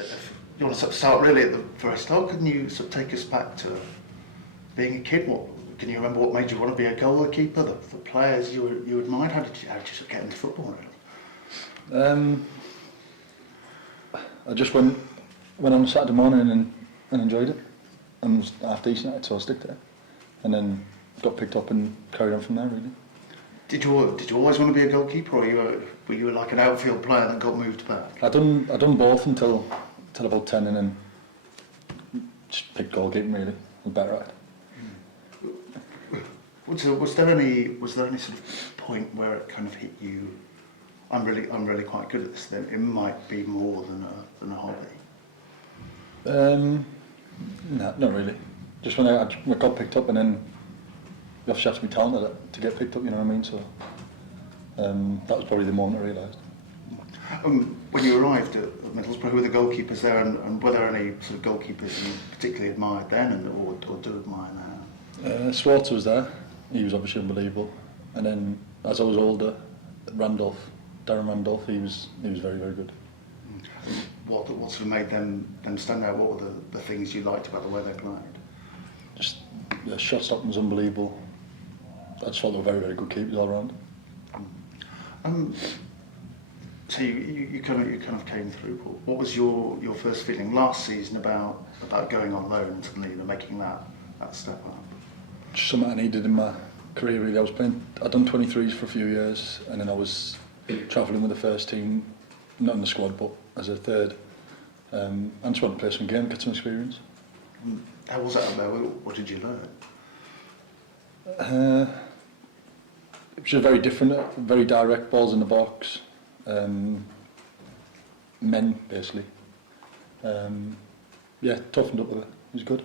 if you want to sort of start really at the very start, couldn't you sort of take us back to being a kid? Can you remember what made you want to be a goalkeeper? The players you admired? How did you sort of get into football? Really? I just went on Saturday morning and enjoyed it, and was half decent at it, so I stick to it, and then got picked up and carried on from there. Really. Did you always want to be a goalkeeper, or were you like an outfield player that got moved back? I done both until about 10, and then just picked goalkeeping. Really, was better at it. Was there any sort of point where it kind of hit you? I'm really quite good at this. Then it might be more than a hobby. No, not really. Just when I got picked up, and then you have to be talented to get picked up. You know what I mean? So that was probably the moment I realised. When you arrived at Middlesbrough, who were the goalkeepers there, and were there any sort of goalkeepers you particularly admired then, or do admire now? Swartz was there. He was obviously unbelievable. And then as I was older, Darren Randolph, he was very, very good. What sort of made them stand out? What were the things you liked about the way they played? Just the shot stopping was unbelievable. I just thought they were very, very good keepers all round. So you kind of came through. What was your first feeling last season about going on loan and suddenly making that step up? Just something I needed in my career really. I'd done 23s for a few years, and then I was travelling with the first team, not in the squad but as a third, and just wanted to play some game, get some experience. How was that up there? What did you It learn? was just very different, very direct, balls in the box, men basically. Toughened up with it. It was good.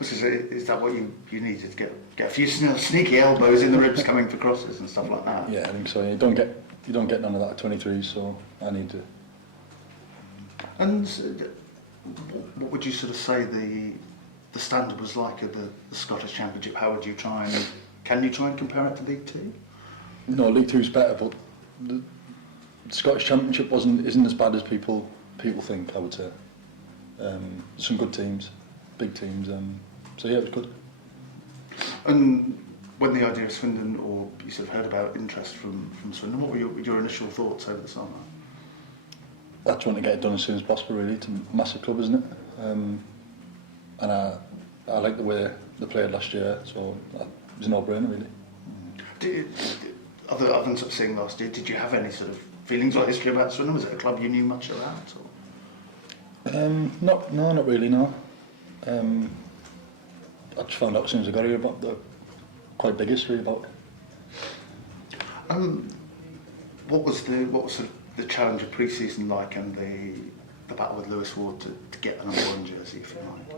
Is that what you needed to get a few sneaky elbows in the ribs coming for crosses and stuff like that? Yeah, I think so. You don't get none of that at 23, so I need to. And what would you sort of say the standard was like at the Scottish Championship? How would you can you try and compare it to League Two? No, League Two is better, but the Scottish Championship isn't as bad as people think. I would say some good teams, big teams. So yeah, it was good. And when the idea of Swindon, or you sort of heard about interest from Swindon, what were your initial thoughts over the summer? I just want to get it done as soon as possible. Really, it's a massive club, isn't it? And I like the way they played last year, so it was a no-brainer really. Other than sort of seeing last year, did you have any sort of feelings or history about Swindon? Was it a club you knew much about? Not really. No. I just found out as soon as I got here about the quite big history about it. What was sort of the challenge of pre-season like, and the battle with Lewis Ward to get the number one jersey, if you like?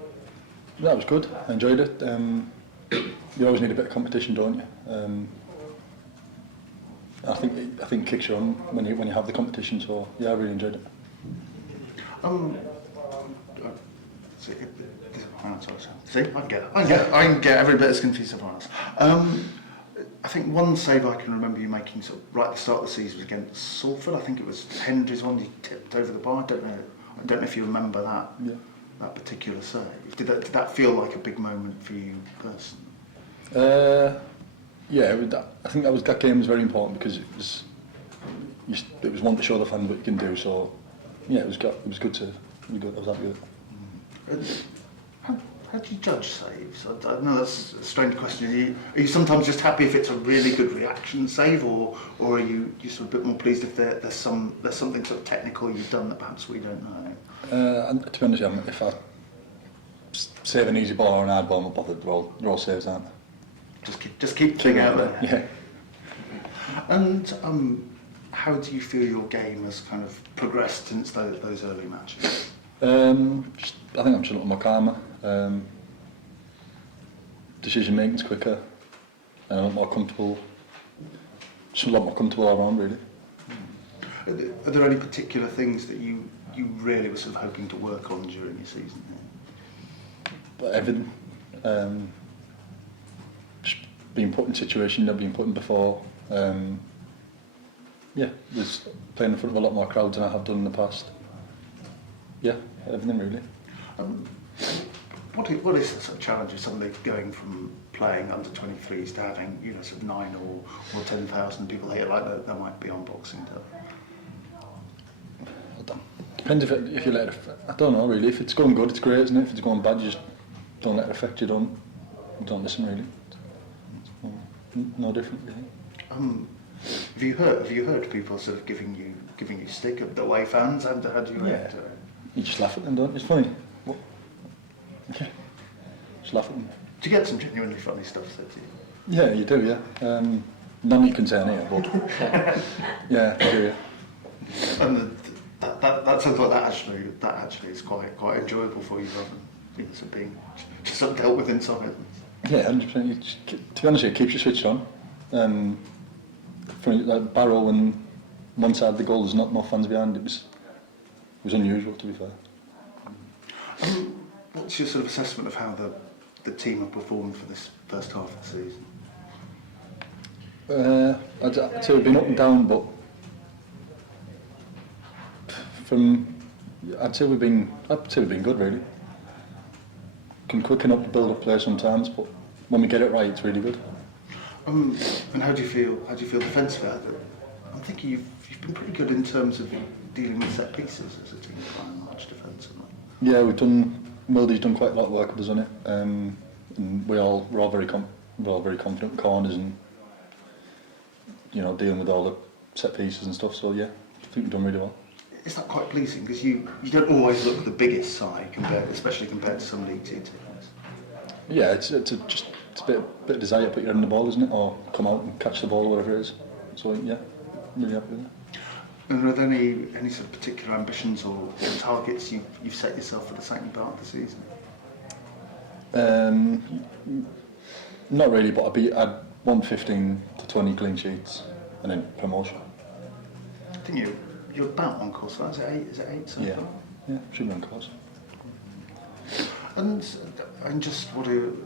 That was good. I enjoyed it. You always need a bit of competition, don't you? I think it kicks you on when you have the competition. So yeah, I really enjoyed it. See, I can get every bit as confused as everyone else. I think one save I can remember you making sort of right at the start of the season was against Salford. I think it was Hendry's one you tipped over the bar. I don't know if you remember that. Yeah. That particular save. Did that feel like a big moment for you personally? Yeah, I think that game was very important because it was one to show the fans what you can do. So yeah, it was good. It was good. I was happy with it. How do you judge saves? I know that's a strange question. Are you sometimes just happy if it's a really good reaction save, or are you sort of a bit more pleased if there's something sort of technical you've done that perhaps we don't know? And to be honest, if I save an easy ball or an hard ball, I'm not bothered. They're all saves, aren't they? Just keep playing out there. Yeah. And how do you feel your game has kind of progressed since those early matches? I think I'm just a little more calmer. Decision making's quicker, and a lot more comfortable. Just a lot more comfortable all around, really. Are there any particular things that you really were sort of hoping to work on during your season here? But everything. Just being put in situations I've been put in before. Just playing in front of a lot more crowds than I have done in the past. Yeah, everything really. Um, what is the sort of challenge of somebody going from playing under 23s to having, you know, sort of 9 or 10,000 people here like there might be on Boxing Day? I don't, depends if you let it, I don't know really, if it's going good it's great, isn't it? If it's going bad you just don't let it affect you, don't listen really. No different really. Have you heard people sort of giving you stick at the away fans, and how do you react to it? You just laugh at them, don't you? It's funny. What? Yeah, just laugh at them. Do you get some genuinely funny stuff said to you? Yeah, you do, yeah. None you can say here, but yeah, I do, yeah. And that sounds like that actually is quite enjoyable for you, rather than, you know, sort of being just sort of dealt with in silence. Yeah, 100%. To be honest, it keeps you switched on. For like Barrow, when one side of the goal there's not more fans behind, it was unusual, to be fair. What's your sort of assessment of how the team have performed for this first half of the season? I'd say we've been up and down, but I'd say we've been good really. Can quicken up the build-up play sometimes, but when we get it right, it's really good. And how do you feel defensively? I'm thinking you've been pretty good in terms of dealing with set pieces as a team, by and large, defensively. Yeah, Mildy's done quite a lot of work with us on it, and we're all very confident in corners and, you know, dealing with all the set pieces and stuff. So yeah, I think we've done really well. Is that quite pleasing, because you don't always look the biggest side especially compared to some League 2 teams? Yeah, it's a bit of desire to put your head in the ball, isn't it, or come out and catch the ball or whatever it is. So yeah, really happy with it. And are there any sort of particular ambitions or targets you've set yourself for the second part of the season? Not really, but I'd want 15 to 20 clean sheets and then promotion. I think you're about on course, right? Is it 8 so far? Yeah, should be on course. And just what do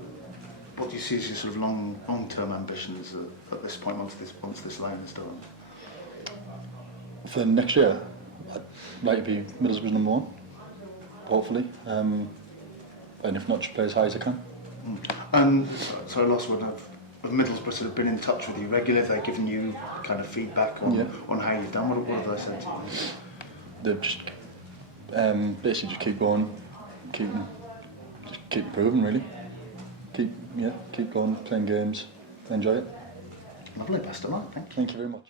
you see as your sort of long-term ambitions at this point, once this line is done? For next year, I'd like to be Middlesbrough's number 1, hopefully, and if not, just play as high as I can. And sorry, last one. Have Middlesbrough sort of been in touch with you regularly? Have they given you kind of feedback on how you've done? What have they said to you? They've just basically just keep going, keep improving really. Keep going, playing games, enjoy it. Lovely, best of luck. Thank you. Thank you very much.